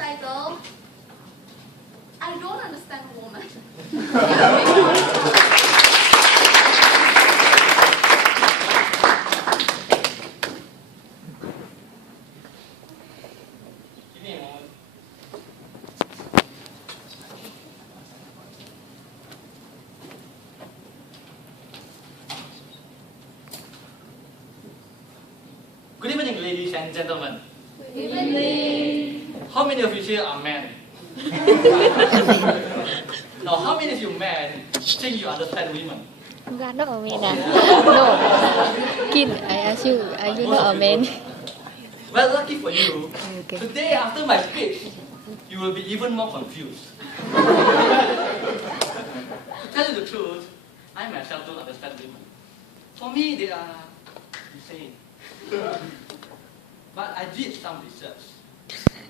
title, I don't understand woman. Good evening, ladies and gentlemen. Good evening. How many of you here are men? Now, how many of you men think you understand women? God, not a man. No. Kid, I ask you, are you not a man? Well, lucky for you, Okay. today after my speech, you will be even more confused. To tell you the truth, I myself don't understand women. For me, they are insane. But I did some research.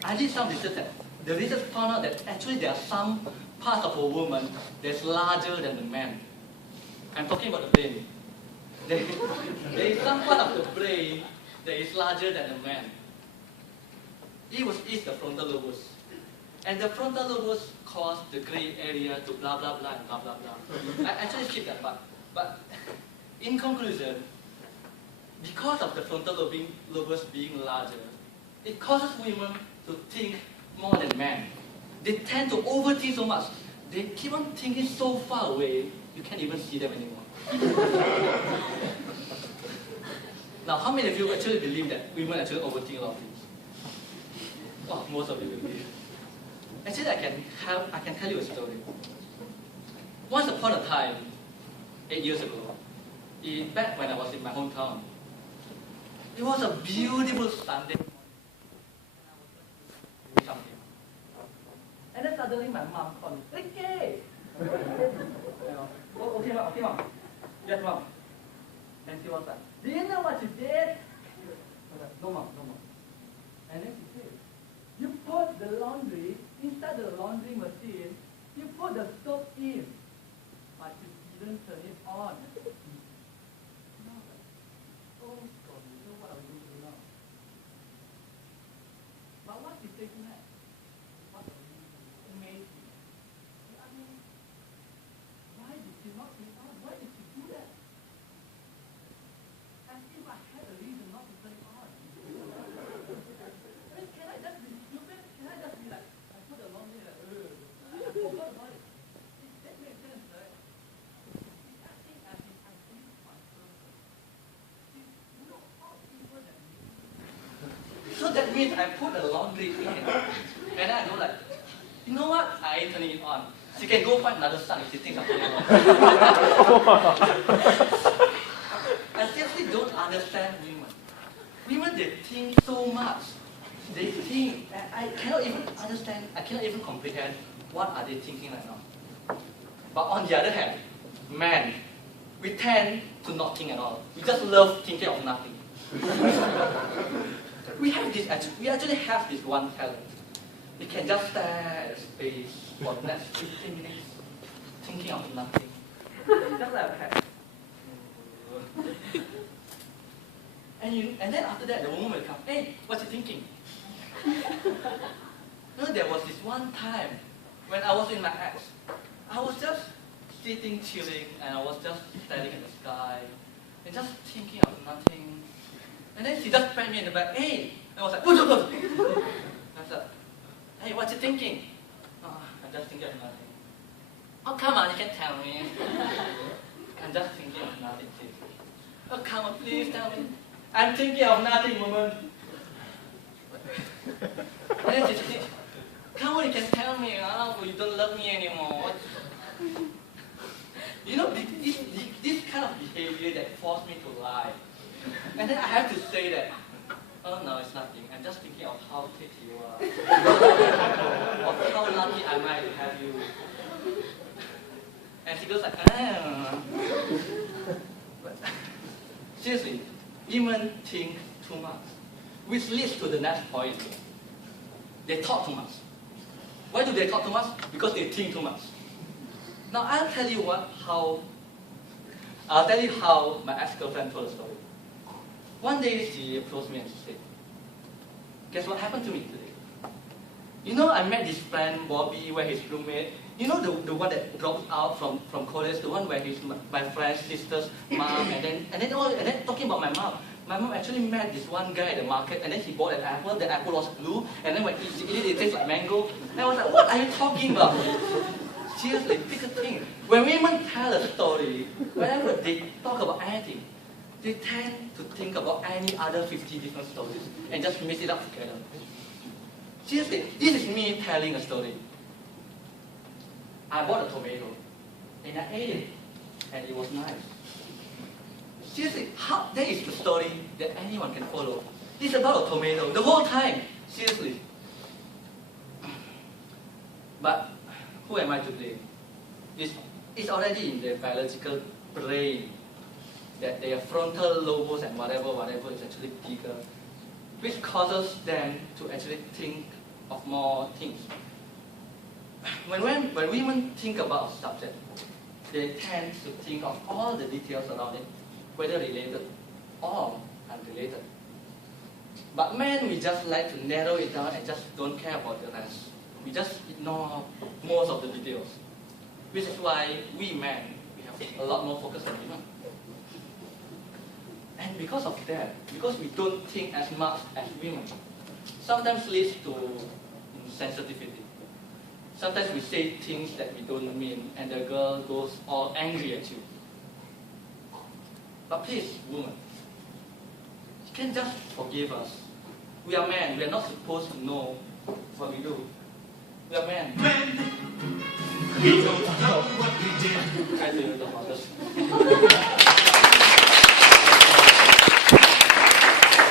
And the research found out that actually there are some parts of a woman that's larger than the man. I'm talking about the brain. There is some part of the brain that is larger than the man. It's the frontal lobes. And the frontal lobes cause the gray area to blah blah blah and blah blah blah. I actually skipped that part. But in conclusion, because of the frontal lobes being larger, it causes women to think more than men. They tend to overthink so much. They keep on thinking so far away, you can't even see them anymore. Now, how many of you actually believe that women actually overthink a lot of things? Well, most of you believe. Actually, I can tell you a story. Once upon a time, 8 years ago, back when I was in my hometown, it was a beautiful Sunday morning. Something. And then suddenly my mom called me, Ricky! Oh, okay, mom. Yes, mom. And she was like, do you know what you did? I was like, no, mom. And then she said, you put the laundry inside the laundry machine, you put the soap in, but you didn't turn it on. Oh, God, you know what I'm going to do now? But what is taking that? What amazing. I mean, why did she not turn it on? Why did she do that? As if I had a reason not to turn it on. I mean, can I just be stupid? Can I just be like, I put the laundry like, I forgot about it. That makes sense, right? I think I'm really quite person. You know how people that so that means I put the laundry in, and I go like, you know what? I ain't turning it on. She can go find another son if she thinks I'm turning it on. I seriously don't understand women. Women, they think so much. They think, I cannot even understand, I cannot even comprehend what are they thinking right now. But on the other hand, men, we tend to not think at all. We just love thinking of nothing. We actually have this one talent. We can just stare at space for the next 15 minutes, thinking of nothing. Just like a cat. And then after that, the woman will come, hey, what's you thinking? There was this one time when I was in my ex. I was just sitting chilling and I was just staring at the sky and just thinking of nothing. And then she just pat me in the back, hey! And I was like, what? I was like, hey, what you thinking? Oh, I'm just thinking of nothing. Oh, come on, you can tell me. I'm just thinking of nothing, please. Oh, come on, please tell me. I'm thinking of nothing, woman. And then she said, come on, you can tell me, you don't love me anymore. You know, this kind of behavior that forced me to lie. And then I have to say that, oh no, it's nothing. I'm just thinking of how pretty you are. Of how lucky I might have you. And she goes like, But seriously, women think too much. Which leads to the next point. They talk too much. Why do they talk too much? Because they think too much. Now I'll tell you how my ex-girlfriend told a story. One day she approached me and she said, guess what happened to me today? You know, I met this friend, Bobby, where his roommate, you know the one that dropped out from college, the one where he's my friend's sister's mom, and then talking about my mom actually met this one guy at the market, and then he bought an apple, the apple was blue, and then when he eat it, it tastes like mango. And I was like, what are you talking about? Seriously, pick a thing. When women tell a story, whenever they talk about anything, they tend to think about any other 50 different stories and just mix it up together. Seriously, this is me telling a story. I bought a tomato, and I ate it, and it was nice. Seriously, that is the story that anyone can follow. It's about a tomato, the whole time. Seriously. But who am I to blame? It's already in their biological brain that their frontal lobes and whatever is actually bigger, which causes them to actually think of more things. When women think about a subject, they tend to think of all the details around it, whether related or unrelated. But men, we just like to narrow it down and just don't care about the rest. We just ignore most of the details, which is why we men, we have a lot more focus than women. And because of that, because we don't think as much as women, sometimes leads to sensitivity. Sometimes we say things that we don't mean, and the girl goes all angry at you. But please, woman, you can just forgive us. We are men. We are not supposed to know what we do. We are men. We don't know what we did. Try to do the hardest.